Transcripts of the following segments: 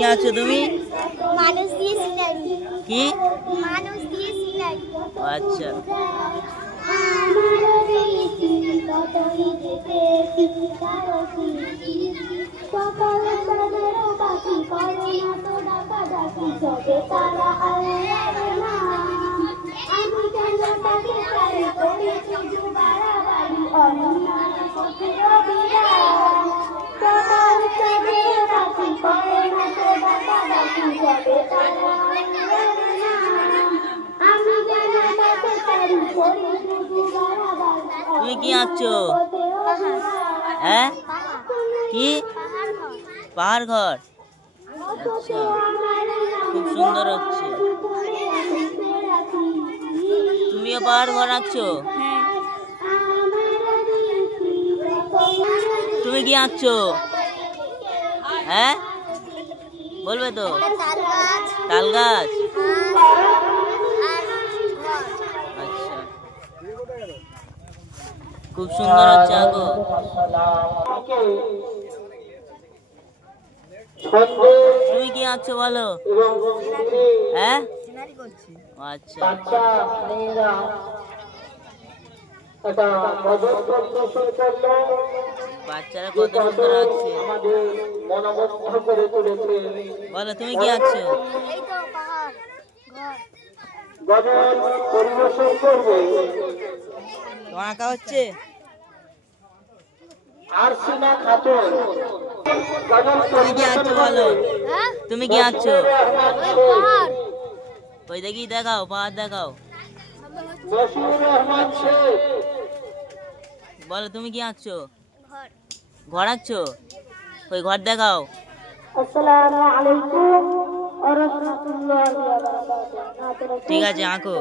কি আছো তুমি? মানুষ দিয়ে সিলাই। কি? মানুষ দিয়ে সিলাই। আচ্ছা। তুমি কি আঁকছো? হ্যাঁ, কি? পাহাড় ঘর। আচ্ছা, খুব সুন্দর হচ্ছে। তুমিও পাহাড় ঘর আঁকছো? তুমি কি আঁকছো? হ্যাঁ, বলবে তো। তাল গাছ। আচ্ছা, খুব সুন্দর হচ্ছে আঁকো। তুমি কি আঁকছো বলো? হ্যাঁ, আচ্ছা। বাচ্চারা কত সুন্দর আঁকছে। বলো তুমি কি আঁকছো? তোমার আঁকা হচ্ছে? তুমি কি আঁকছো বলো? তুমি কি আঁকছো? ওই দেখি, দেখাও, পাহাড় দেখাও। বলো তুমি কি আঁকছো? ঘর আঁকছো? ওই ঘর দেখাও। আসসালামু আলাইকুম ওয়া রাহমাতুল্লাহি ওয়া বারাকাতুহু। ঠিক আছে, আঁকো।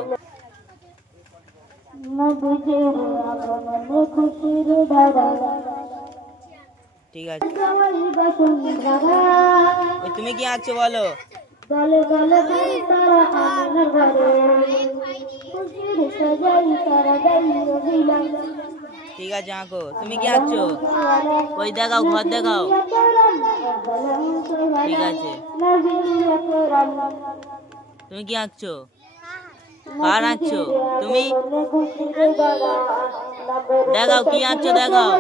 ঠিক আছে। তুমি কি আঁকছো বলো? ঠিক আছে, আঁকো। তুমি কি আঁকছো? ওই দেখাও, ঘর দেখাও। ঠিক আছে। তুমি কি আঁকছো? পাহাড় আঁকছো? তুমি দেখাও, কি আঁকছো দেখাও।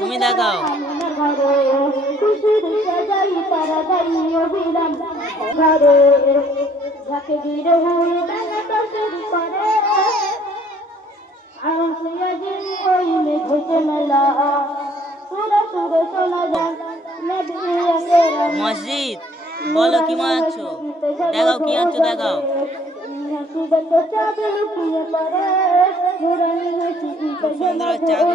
তুমি দেখাও। মসজিদ। বলো কি আঁকছো? দেখাও, কি আঁকছো দেখাও। খুব সুন্দর হচ্ছে আঁকো।